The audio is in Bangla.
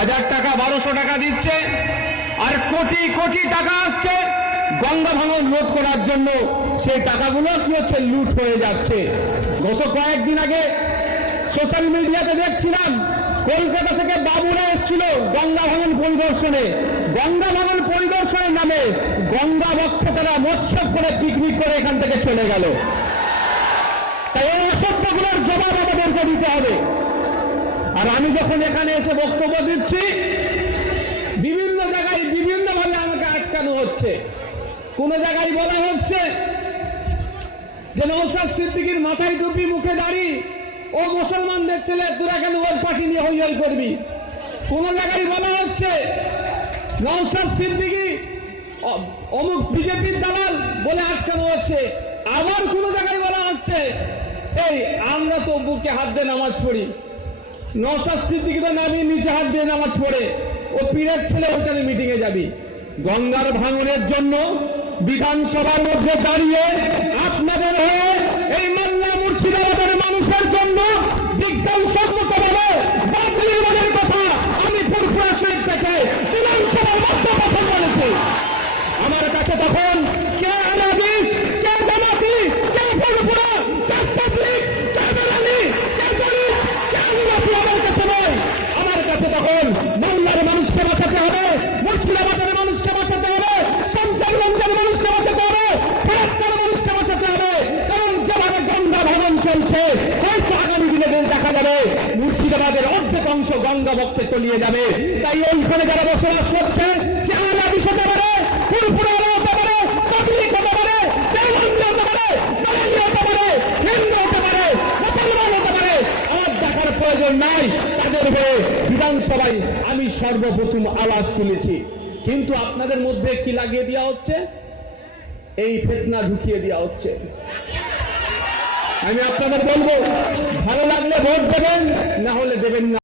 1000 টাকা 1200 টাকা দিচ্ছে, আর কোটি কোটি টাকা আসছে গঙ্গা ভাঙন রোধ করার জন্য। সেই টাকাগুলো কি হচ্ছে, লুট হয়ে যাচ্ছে। গত কয়েকদিন আগে সোশ্যাল মিডিয়াতে দেখছিলাম কলকাতা থেকে বাবুরা এসেছিল গঙ্গা ভাঙন পরিদর্শনে। গঙ্গা ভাঙন পরিদর্শনের নামে গঙ্গা বক্ষে তারা মৎস্য করে পিকনিক করে এখান থেকে চলে গেল। তাই এই অসভ্যগুলোর জবাব আমাদেরকে দিতে হবে। আর আমি যখন এখানে এসে বক্তব্য দিচ্ছি, বিভিন্ন জায়গায় বিভিন্নভাবে আমাকে আটকানো হচ্ছে। কোন জায়গায় বলা হচ্ছে যে নওশাদ সিদ্দিকীর মাথায় টুপি মুখে দাড়ি, ও মুসলমানদের ছেলে, তোরা কেন ওর পার্টি নিয়ে হই হই করবি। কোন জায়গায় বলা হচ্ছে নওশাদ সিদ্দিকী অমুক বিজেপির দালাল বলে আটকানো হচ্ছে। আবার কোন জায়গায় বলা হচ্ছে এই আমরা তো বুকে হাত দিয়ে নামাজ পড়ি, নওশাদ সিদ্দিকী তো নামিয়ে নিচে হাত দিয়ে নামাজ পড়ে, ও পীরের ছেলে, ওখানে মিটিং এ যাবি। গঙ্গার ভাঙনের জন্য বিধানসভার মধ্যে দাঁড়িয়ে আপনাদের হয়ে এই মাল্লা মুর্শিদাবাদের মানুষের জন্য বিজ্ঞানসম্মতভাবে বাতিলের মনের কথা আমি ফুরফুরা শহীদ থেকে বিধানসভার মধ্যে কথা বলেছি। আমার কাছে তখন কে আনাদিস, কে জামাতি, কে ফুরফুরা, কে তাবলীগ, কে বেলালি, কে জরিপ, কে আদিবাসী আমার কাছে নয়। আমার কাছে তখন মাল্লার মানুষকে বাঁচাতে হবে, মুর্শিদাবাদের মানুষকে বাঁচাতে হবে, শামসারগঞ্জের মানুষকে বাঁচাতে হবে, ফেরাক্কার মানুষকে বাঁচাতে হবে। কারণ যেভাবে গঙ্গা ভাঙন চলছে, হয়তো আগামী দিনে দেখা যাবে মুর্শিদাবাদের অর্ধেক অংশ গঙ্গা বক্ষে তলিয়ে যাবে। তাই ওইখানে যারা বসবাস করছে সে আনাদিস হতে পারে, ফুরফুরা হতে পারে, তাবলীগ হতে পারে, দেওবন্দি হতে পারে, বেলালি হতে পারে, হিন্দু হতে পারে, মুসলমান হতে পারে, আমার দেখার প্রয়োজন নাই। তাদের হয়ে বিধানসভায় আমি সর্বপ্রথম আওয়াজ তুলেছি। কিন্তু আপনাদের মধ্যে কি লাগিয়ে দেওয়া হচ্ছে, এই ফিতনা ঢুকিয়ে দেওয়া হচ্ছে। আমি আপনাদের বলবো, ভালো লাগলে ভোট দেবেন, না হলে দেবেন না।